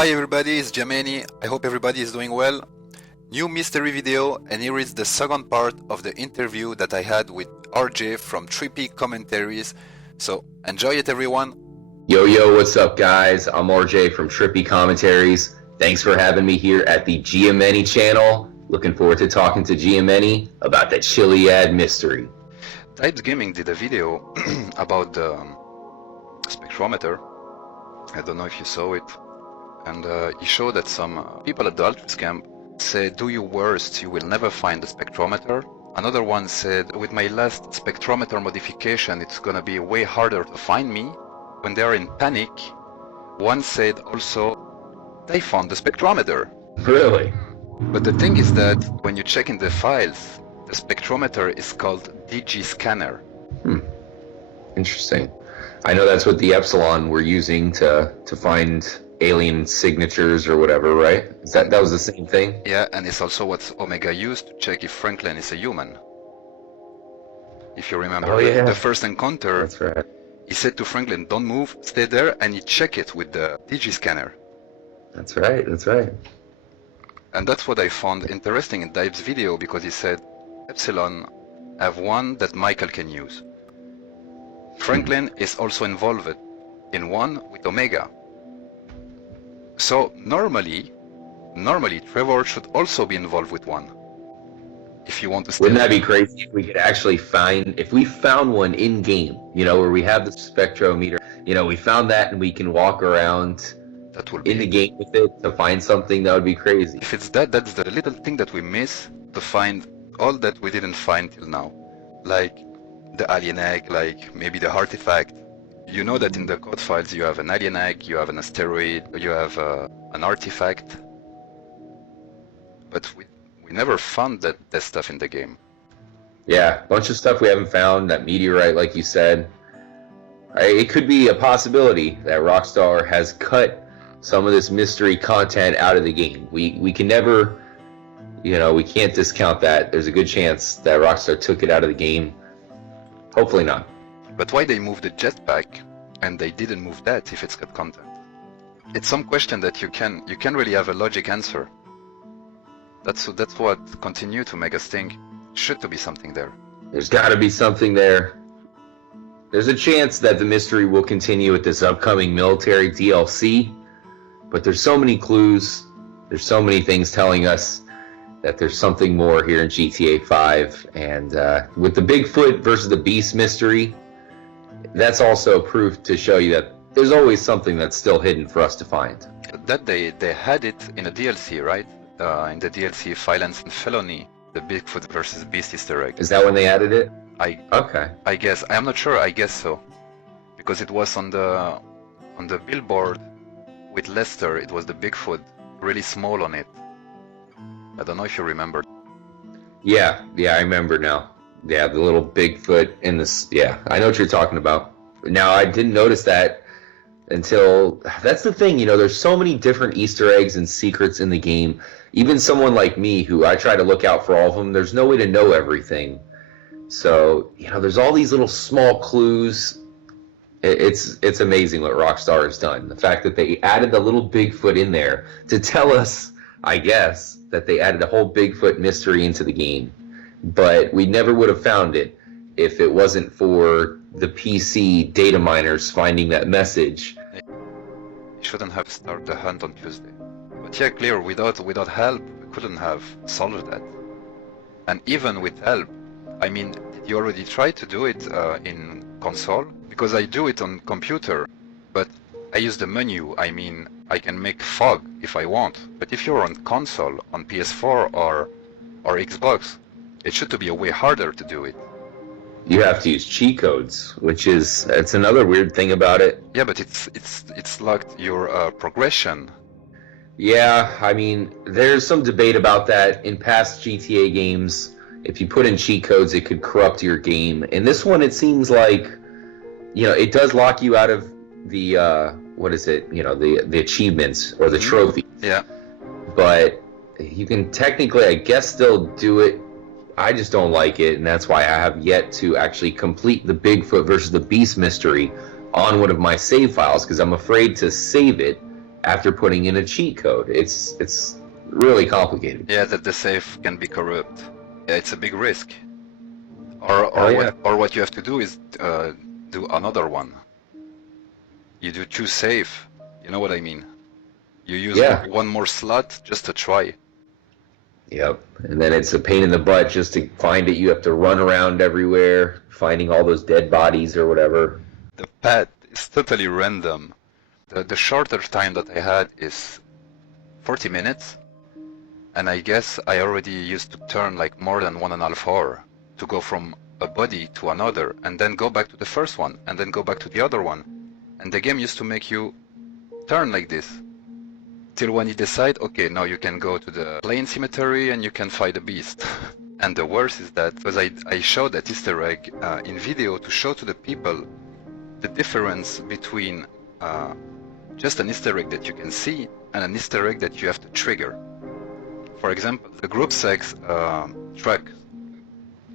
Hi everybody, it's Giameni. I hope everybody is doing well. New mystery video, and here is the second part of the interview that I had with RJ from Trippy Commentaries. So enjoy it everyone. Yo, what's up guys? I'm RJ from Trippy Commentaries. Thanks for having me here at the Giameni channel. Looking forward to talking to Giameni about the Chiliad Mystery. Types Gaming did a video about the spectrometer. I don't know if you saw it. And he showed that some people at the Altruist camp said, do your worst, you will never find the spectrometer. Another one said, with my last spectrometer modification, it's gonna be way harder to find me. When they are in panic, one said also, they found the spectrometer. Really? But the thing is that when you check in the files, the spectrometer is called DG scanner. Interesting. I know that's what the Epsilon were using to find alien signatures or whatever, right? That was the same thing? Yeah, and it's also what Omega used to check if Franklin is a human. If you remember, the first encounter, that's right. He said to Franklin, don't move, stay there, and he checked it with the DG scanner. That's right. And that's what I found interesting in Dive's video, because he said, Epsilon have one that Michael can use. Franklin is also involved in one with Omega. So normally Trevor should also be involved with one. If you want to stay. Wouldn't that be crazy if we could actually if we found one in game, where we have the spectrometer, we found that and we can walk around in the game with it to find something? That would be crazy. If it's that's the little thing that we miss to find all that we didn't find till now. Like the alien egg, like maybe the artifact. You know that in the code files you have an alien egg, you have an asteroid, you have an artifact. But we never found that stuff in the game. Yeah, a bunch of stuff we haven't found, that meteorite like you said. It could be a possibility that Rockstar has cut some of this mystery content out of the game. We can never, we can't discount that. There's a good chance that Rockstar took it out of the game. Hopefully not. But why they moved the jetpack and they didn't move that if it's got content? It's some question that you can really have a logic answer. That's what continue to make us think should to be something there. There's got to be something there. There's a chance that the mystery will continue with this upcoming military DLC, but there's so many clues, there's so many things telling us that there's something more here in GTA 5, and with the Bigfoot versus the Beast mystery, that's also proof to show you that there's always something that's still hidden for us to find. That they had it in a DLC, right? In the DLC Violence and Felony, the Bigfoot versus Beast Easter egg. Is that when they added it? Okay. I guess. I'm not sure. I guess so, because it was on the billboard with Lester. It was the Bigfoot, really small on it. I don't know if you remember. Yeah, I remember now. Yeah, the little Bigfoot in this. Yeah, I know what you're talking about. Now, I didn't notice that until. That's the thing, there's so many different Easter eggs and secrets in the game. Even someone like me, who I try to look out for all of them, there's no way to know everything. So, there's all these little small clues. It's amazing what Rockstar has done. The fact that they added the little Bigfoot in there to tell us, I guess, that they added a whole Bigfoot mystery into the game. But we never would have found it if it wasn't for the PC data miners finding that message. You shouldn't have started the hunt on Tuesday. But yeah, clear, without help, we couldn't have solved that. And even with help, I mean, did you already try to do it in console? Because I do it on computer, but I use the menu. I mean, I can make fog if I want. But if you're on console, on PS4 or Xbox, it should be a way harder to do it. You have to use cheat codes, it's another weird thing about it. Yeah, but it's locked your progression. Yeah, I mean, there's some debate about that. In past GTA games, if you put in cheat codes, it could corrupt your game. In this one, it seems like, it does lock you out of the, the achievements or the trophies. Yeah. But you can technically, I guess, still do it. I just don't like it, and that's why I have yet to actually complete the Bigfoot versus the Beast mystery on one of my save files, because I'm afraid to save it after putting in a cheat code. It's really complicated. Yeah, that the safe can be corrupt. Yeah, it's a big risk. Or yeah. what you have to do is do another one. You do two safe. You know what I mean? You use one more slot just to try. Yep. And then it's a pain in the butt just to find it. You have to run around everywhere, finding all those dead bodies or whatever. The path is totally random. The shorter time that I had is 40 minutes. And I guess I already used to turn like more than 1.5 hours to go from a body to another, and then go back to the first one, and then go back to the other one. And the game used to make you turn like this. Till when you decide, okay, now you can go to the plain cemetery and you can fight a beast. And the worst is that, because I showed that Easter egg in video to show to the people the difference between just an Easter egg that you can see and an Easter egg that you have to trigger. For example, the group sex truck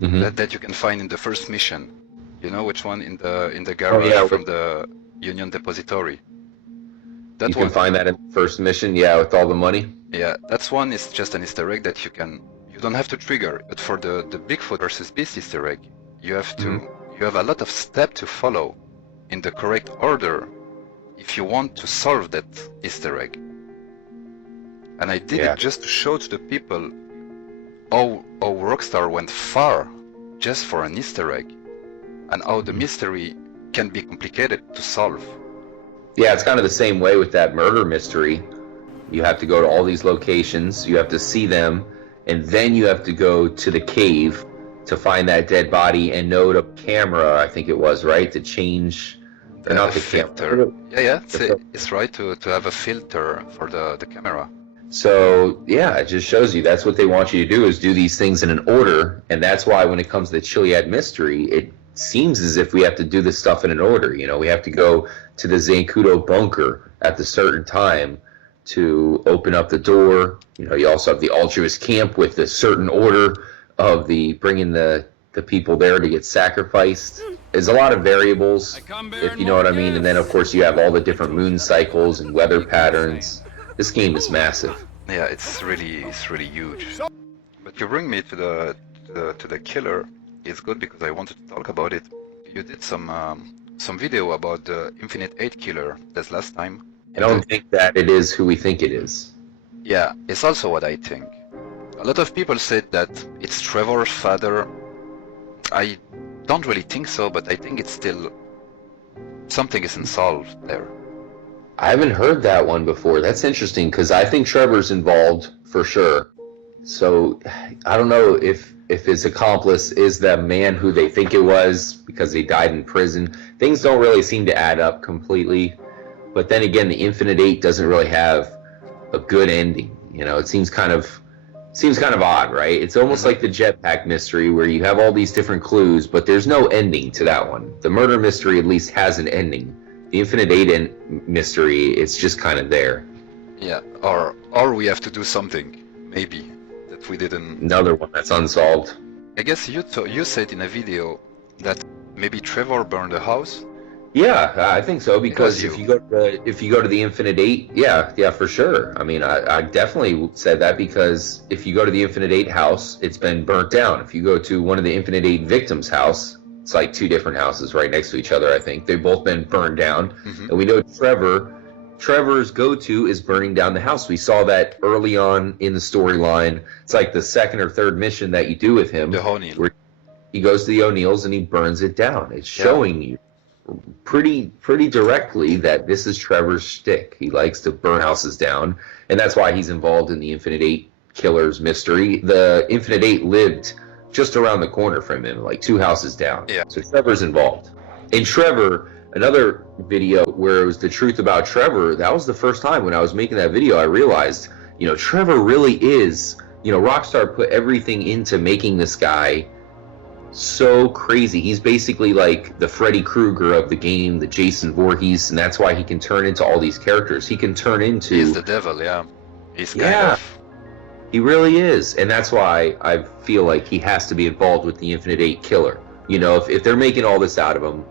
that you can find in the first mission. You know which one? In the garage from the Union Depository. That you can find that in the first mission, with all the money. Yeah, that's one is just an Easter egg that you don't have to trigger. But for the Bigfoot versus Beast Easter egg, you have a lot of steps to follow in the correct order if you want to solve that Easter egg. And I did it just to show to the people how Rockstar went far just for an Easter egg, and how the mystery can be complicated to solve. Yeah, it's kind of the same way with that murder mystery. You have to go to all these locations, you have to see them, and then you have to go to the cave to find that dead body and know the camera, I think it was, right? To change... not the filter. Yeah, it's right to have a filter for the camera. So, yeah, it just shows you that's what they want you to do, is do these things in an order, and that's why when it comes to the Chiliad Mystery, it seems as if we have to do this stuff in an order. You know, we have to go to the Zancudo bunker at the certain time to open up the door. You know, you also have the altruist camp with the certain order of bringing the people there to get sacrificed. There's a lot of variables, if you know what I mean, and then of course you have all the different moon cycles and weather patterns. This game is massive. Yeah, it's really huge. But you bring me to the killer. It's good because I wanted to talk about it. You did some video about the Infinite 8 killer this last time. I don't think that it is who we think it is. Yeah, it's also what I think. A lot of people said that it's Trevor's father. I don't really think so, but I think it's still something isn't solved there. I haven't heard that one before. That's interesting, because I think Trevor's involved for sure. So I don't know if his accomplice is the man who they think it was because he died in prison. Things don't really seem to add up completely. But then again, the Infinite 8 doesn't really have a good ending. You know, it seems kind of odd, right? It's almost like the jetpack mystery where you have all these different clues, but there's no ending to that one. The murder mystery at least has an ending. The Infinite 8 mystery, it's just kind of there. Yeah, or we have to do something, maybe, that we didn't... Another one that's unsolved. I guess you said in a video that maybe Trevor burned the house? Yeah, I think so, because if you go to the Infinite 8, yeah, for sure. I mean, I definitely said that, because if you go to the Infinite 8 house, it's been burnt down. If you go to one of the Infinite 8 victims' house, it's like two different houses right next to each other, I think. They've both been burned down. And we know Trevor's go-to is burning down the house. We saw that early on in the storyline. It's like the second or third mission that you do with him. The O'Neill. Where he goes to the O'Neills and he burns it down. It's showing you pretty directly that this is Trevor's shtick. He likes to burn houses down, and that's why he's involved in the Infinite 8 killer's mystery. The Infinite 8 lived just around the corner from him, like 2 houses down. Yeah. So Trevor's involved. And Trevor, another video where it was the truth about Trevor, that was the first time when I was making that video I realized, you know, Trevor really is, you know, Rockstar put everything into making this guy so crazy. He's basically like the Freddy Krueger of the game, the Jason Voorhees, and that's why he can turn into all these characters. He can turn into... He's the devil, yeah. He's kind of... He really is, and that's why I feel like he has to be involved with the Infinite 8 killer. You know, if they're making all this out of him,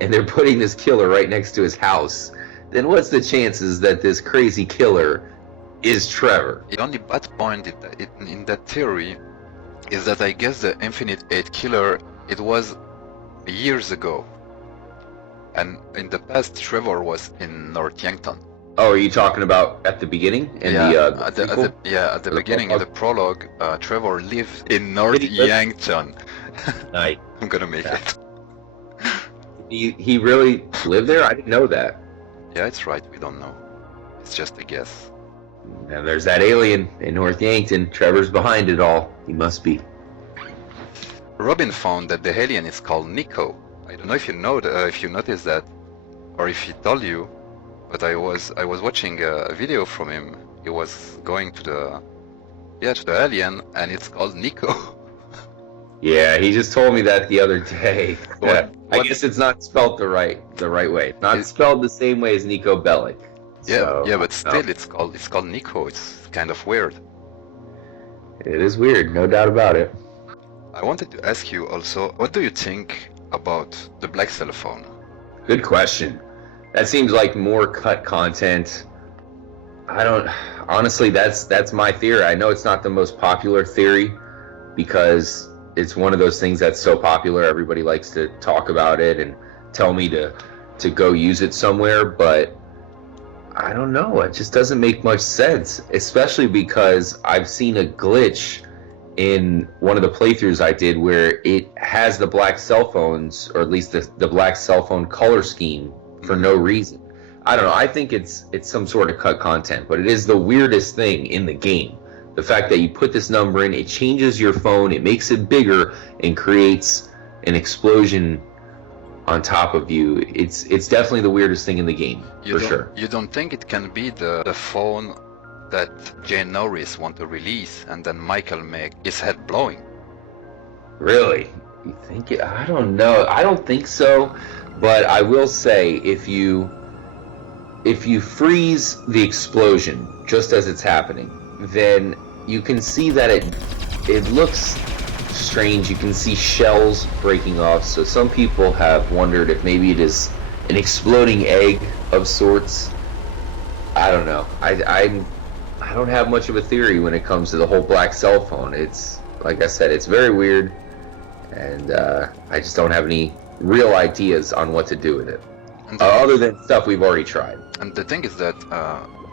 and they're putting this killer right next to his house, then what's the chances that this crazy killer is Trevor? The only bad point in that theory is that I guess the Infinite 8 killer, it was years ago. And in the past, Trevor was in North Yankton. Oh, are you talking about at the beginning? In At the beginning, in the prologue, Trevor lived in North Yankton. Nice. I'm gonna make it. He really lived there? I didn't know that. Yeah, it's right, we don't know. It's just a guess. And there's that alien in North Yankton. Trevor's behind it all. He must be. Robin found that the alien is called Nico. I don't know if you know if you noticed that, or if he told you, but I was watching a video from him. He was going to the alien, and it's called Nico. Yeah, he just told me that the other day. I guess it's not spelled the right way. It's not spelled the same way as Nico Bellic. Yeah, So, yeah, but still, it's called Nico. It's kind of weird. It is weird, no doubt about it. I wanted to ask you also, what do you think about the black cell phone? Good question. That seems like more cut content. I don't honestly. That's my theory. I know it's not the most popular theory because it's one of those things that's so popular. Everybody likes to talk about it and tell me to go use it somewhere, but I don't know. It just doesn't make much sense, especially because I've seen a glitch in one of the playthroughs I did where it has the black cell phones, or at least the black cell phone color scheme for no reason. I don't know. I think it's some sort of cut content, but it is the weirdest thing in the game. The fact that you put this number in, it changes your phone, it makes it bigger, and creates an explosion on top of you. It's definitely the weirdest thing in the game, for sure. You don't think it can be the phone that Jane Norris want to release, and then Michael make his head blowing? Really? You think it? I don't know. I don't think so. But I will say, if you freeze the explosion just as it's happening, then you can see that it looks strange. You can see shells breaking off. So some people have wondered if maybe it is an exploding egg of sorts. I don't know. I don't have much of a theory when it comes to the whole black cell phone. It's, like I said, it's very weird, and I just don't have any real ideas on what to do with it, other than stuff we've already tried. And the thing is that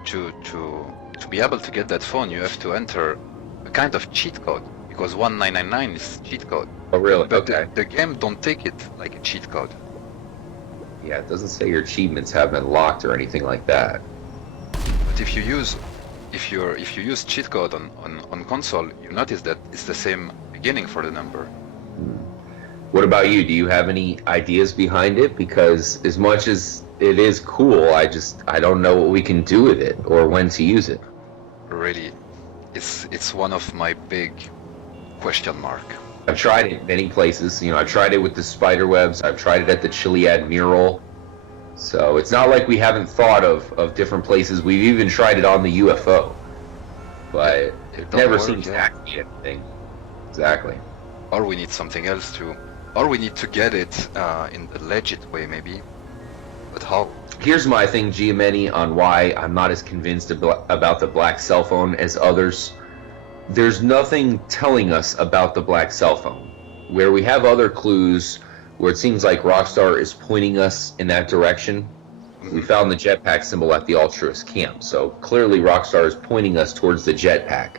to be able to get that phone, you have to enter a kind of cheat code, because 1999 is cheat code. Oh, really? But Okay. the game don't take it like a cheat code. Yeah, it doesn't say your achievements have been locked or anything like that. But if you use cheat code on console, you notice that it's the same beginning for the number. What about you? Do you have any ideas behind it? Because as much as it is cool, I don't know what we can do with it or when to use it. Really, it's one of my big question mark. I've tried it many places. You know, I've tried it with the spider webs. I've tried it at the Chiliad mural. So it's not like we haven't thought of different places. We've even tried it on the UFO, but it never seems to actually anything. Exactly. Or we need something else too. Or we need to get it in the legit way, maybe. But how? Here's my thing, Giameni, on why I'm not as convinced about the black cell phone as others. There's nothing telling us about the black cell phone. Where we have other clues, where it seems like Rockstar is pointing us in that direction. We found the jetpack symbol at the Altruist camp, so clearly Rockstar is pointing us towards the jetpack.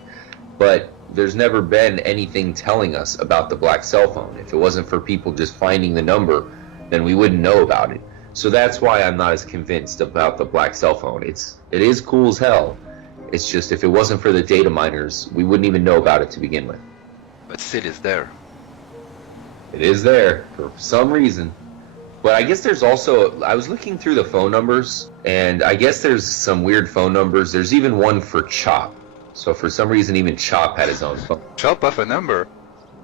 But there's never been anything telling us about the black cell phone. If it wasn't for people just finding the number, then we wouldn't know about it. So that's why I'm not as convinced about the black cell phone. It is cool as hell. It's just, if it wasn't for the data miners, we wouldn't even know about it to begin with. But still, it's there. It is there for some reason. But I guess there's also, I was looking through the phone numbers, and I guess there's some weird phone numbers. There's even one for Chop. So for some reason, even Chop had his own phone. Chop off a number.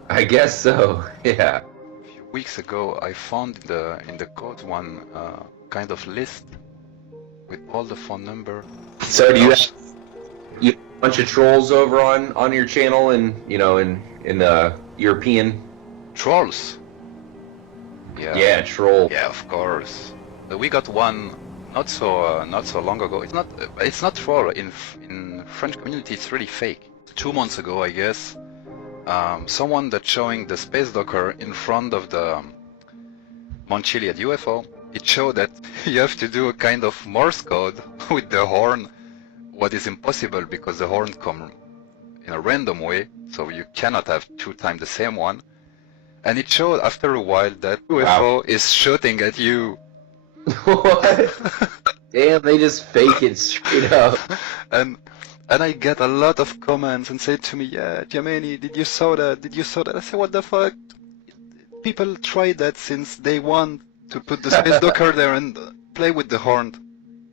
I guess so, yeah. A few weeks ago, I found in the code one kind of list with all the phone number. So do you have a bunch of trolls over on your channel, and in the European trolls? Yeah. Yeah, troll. Yeah, of course. We got one not so long ago. It's not troll. In French community, it's really fake. 2 months ago, I guess, someone that's showing the space docker in front of the Mount Chiliad UFO. It showed that you have to do a kind of Morse code with the horn, what is impossible because the horn come in a random way, so you cannot have 2 times the same one. And it showed after a while that UFO is shooting at you. What? Damn, they just fake it straight up. And I get a lot of comments and say to me, yeah, Giameni, did you saw that? Did you saw that? I say, what the fuck? People try that since day one to put the space docker there and play with the horn.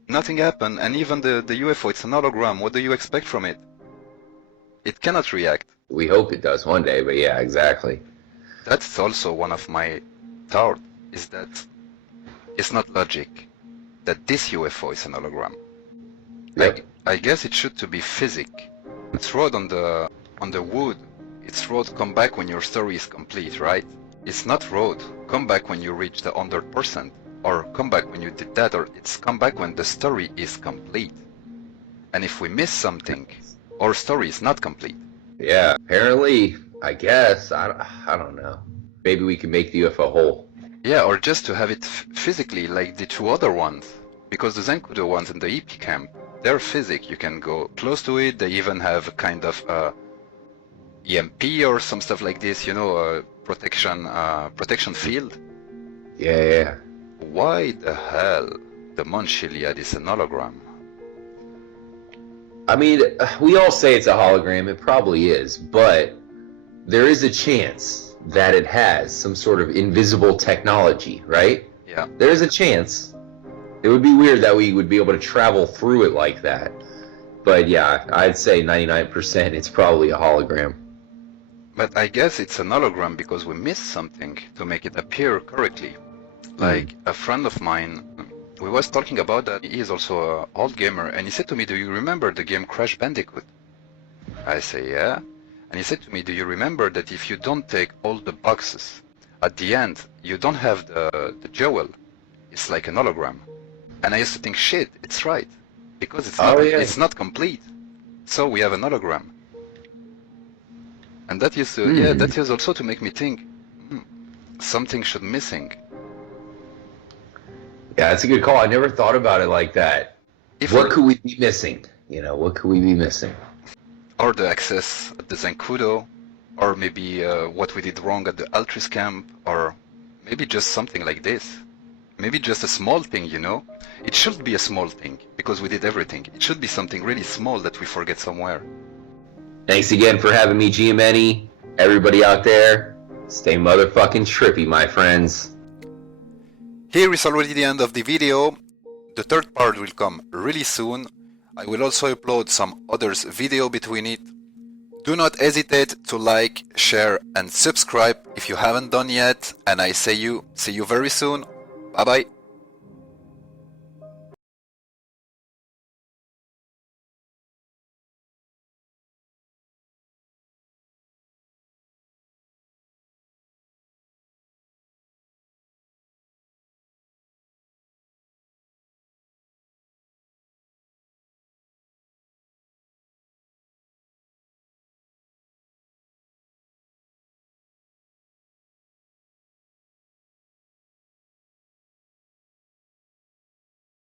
Nothing happened, and even the UFO, it's an hologram. What do you expect from it? It cannot react. We hope it does one day, but yeah, exactly. That's also one of my thoughts, is that it's not logic that this UFO is an hologram. Yep. I guess it should to be physic. It's wrote on the wood. It's wrote come back when your story is complete, right? It's not wrote come back when you reach the 100%, or come back when you did that, or it's come back when the story is complete. And if we miss something, our story is not complete. Yeah, apparently, I guess, I don't know. Maybe we can make the UFO whole. Yeah, or just to have it physically like the 2 other ones. Because the Zenkudo ones in the EP camp, they're physic. You can go close to it. They even have a kind of EMP or some stuff like this, you know, protection field. Yeah. Why the hell the Mount Chiliad is an hologram? I mean, we all say it's a hologram. It probably is, but there is a chance that it has some sort of invisible technology, right? Yeah. There is a chance. It would be weird that we would be able to travel through it like that. But yeah, I'd say 99% it's probably a hologram. But I guess it's an hologram because we missed something to make it appear correctly. Like a friend of mine, we was talking about that. He is also an old gamer, and he said to me, do you remember the game Crash Bandicoot? I say, yeah. And he said to me, do you remember that if you don't take all the boxes, at the end, you don't have the jewel? It's like an hologram. And I used to think, shit, it's right. Because it's not complete. So we have an hologram. And that used to, that used also to make me think, something should missing. Yeah, that's a good call. I never thought about it like that. What could we be missing? You know, what could we be missing? Or the access at the Zenkudo, or maybe what we did wrong at the Altris camp, or maybe just something like this. Maybe just a small thing, you know? It should be a small thing, because we did everything. It should be something really small that we forget somewhere. Thanks again for having me, Giameni. Everybody out there, stay motherfucking trippy, my friends. Here is already the end of the video. The third part will come really soon. I will also upload some others video between it. Do not hesitate to like, share and subscribe if you haven't done yet, and I see you very soon. Bye bye.